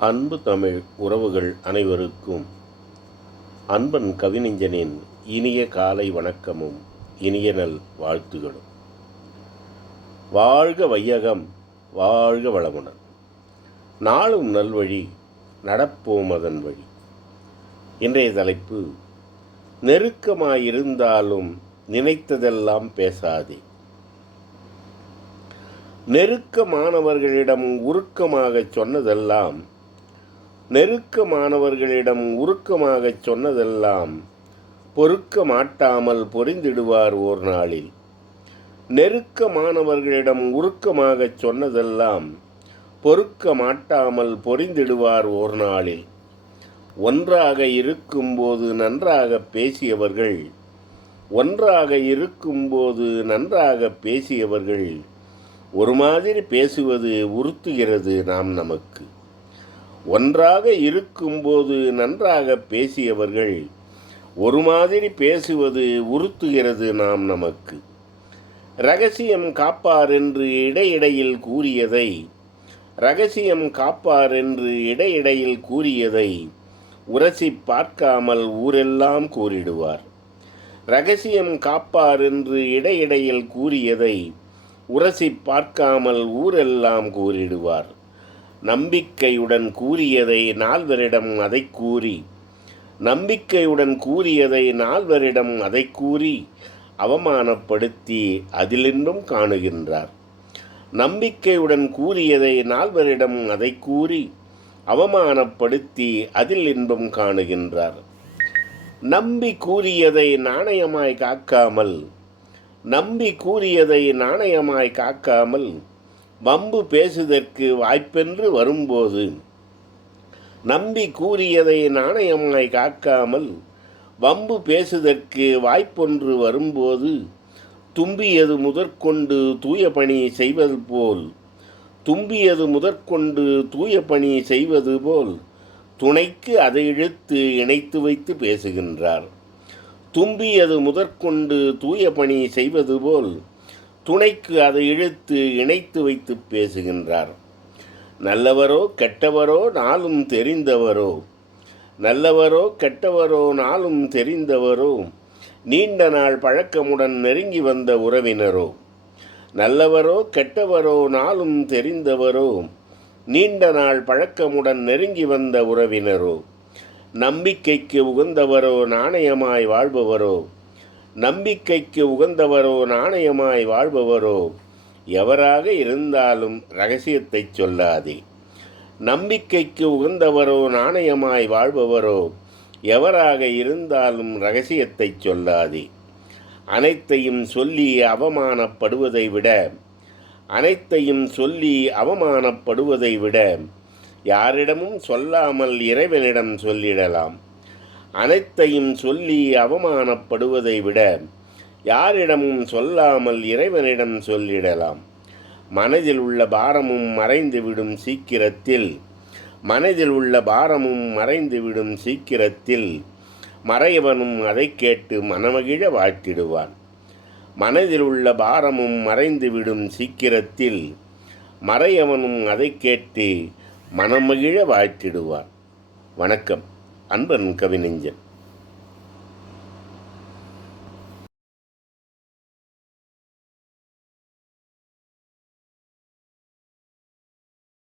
அன்பு தமிழ் உறவுகள் அனைவருக்கும் அன்பன் கவிஞனின் இனிய காலை வணக்கமும் இனிய நல் வாழ்த்துகளும். வாழ்க வையகம் வாழ்க வளமுடன். நாளும் நல்வழி நடப்போம் அதன் வழி. இன்றைய தலைப்பு நெருக்கமாயிருந்தாலும் நினைத்ததெல்லாம் பேசாதே. நெருக்கமானவர்களிடம் உருக்கமாகச் சொன்னதெல்லாம் நெருக்கமானவர்களிடம் உருக்கமாகச் சொன்னதெல்லாம் பொறுக்க மாட்டாமல் பொறிந்திடுவார் ஓர் நாளில் நெருக்கமானவர்களிடம் உருக்கமாகச் சொன்னதெல்லாம் பொறுக்க மாட்டாமல் பொறிந்திடுவார் ஓர் நாளில் ஒன்றாக இருக்கும்போது நன்றாக பேசியவர்கள் ஒன்றாக இருக்கும்போது நன்றாக பேசியவர்கள் ஒரு மாதிரி பேசுவது உறுத்துகிறது நாம் நமக்கு. ஒன்றாக இருக்கும்போது நன்றாக பேசியவர்கள் ஒரு மாதிரி பேசுவது உறுத்துகிறது நாம் நமக்கு. ரகசியம் காப்பார் என்று இடையிடையில் கூறியதை ரகசியம் காப்பார் என்று இடையிடையில் கூறியதை உரசி பார்க்காமல் ஊரெல்லாம் கூறிடுவார் ரகசியம் காப்பார் என்று இடையிடையில் கூறியதை உரசி பார்க்காமல் ஊரெல்லாம் கூறிடுவார் நம்பிக்கையுடன் கூறியதை நால்வரிடம் அதை கூறி. நம்பிக்கையுடன் கூறியதை நால்வரிடம் அதை கூறி அவமானப்படுத்தி அதிலின்றும் காணுகின்றார். நம்பிக்கையுடன் கூறியதை நால்வரிடம் அதை கூறி அவமானப்படுத்தி அதில் இன்பம் காணுகின்றார். நம்பி கூறியதை நாணயமாய் காக்காமல் நம்பி கூறியதை நாணயமாய் காக்காமல் வம்பு பேசுதற்கு வாய்ப்பென்று வரும்போது நம்பி கூறியதை நாணயமாய் காக்காமல் வம்பு பேசுதற்கு வாய்ப்பொன்று வரும்போது தும்பியது முதற்கொண்டு தூய பணி செய்வது போல் தும்பியது முதற்கொண்டு தூய பணி செய்வது போல் துணைக்கு அதை இழுத்து இணைத்து வைத்து பேசுகின்றார். தும்பியது முதற்கொண்டு தூய பணி செய்வது போல் துணைக்கு அதை இழுத்து இணைத்து வைத்து பேசுகின்றார். நல்லவரோ கெட்டவரோ நாளும் தெரிந்தவரோ. நல்லவரோ கெட்டவரோ நாளும் தெரிந்தவரோ. நீண்ட நாள் பழக்கமுடன் நெருங்கி வந்த உறவினரோ. நல்லவரோ கெட்டவரோ நாளும் தெரிந்தவரோ. நீண்ட நாள் பழக்கமுடன் நெருங்கி வந்த உறவினரோ. நம்பிக்கைக்கு உகந்தவரோ நாணயமாய் வாழ்பவரோ. நம்பிக்கைக்கு உகந்தவரோ நாணயமாய் வாழ்பவரோ எவராக இருந்தாலும் ரகசியத்தை சொல்லாதே. நம்பிக்கைக்கு உகந்தவரோ நாணயமாய் வாழ்பவரோ எவராக இருந்தாலும் ரகசியத்தை சொல்லாதே. அனைத்தையும் சொல்லி அவமானப்படுவதை விட அனைத்தையும் சொல்லி அவமானப்படுவதை விட யாரிடமும் சொல்லாமல் இறைவனிடம் சொல்லிடலாம். அனைத்தையும் சொல்லி அவமானப்படுவதை விட யாரிடமும் சொல்லாமல் இறைவனிடம் சொல்லிடலாம். மனதில் உள்ள பாரமும் மறைந்துவிடும் சீக்கிரத்தில் மனதில் உள்ள பாரமும் மறைந்துவிடும் சீக்கிரத்தில் மறையவனும் அதை கேட்டு மனமகிழ வாழ்த்திடுவான். மனதில் உள்ள பாரமும் மறைந்துவிடும் சீக்கிரத்தில் மறையவனும் அதை கேட்டு மனமகிழ வாழ்த்திடுவான். வணக்கம். அன்பன் கவிநெஞ்சன்.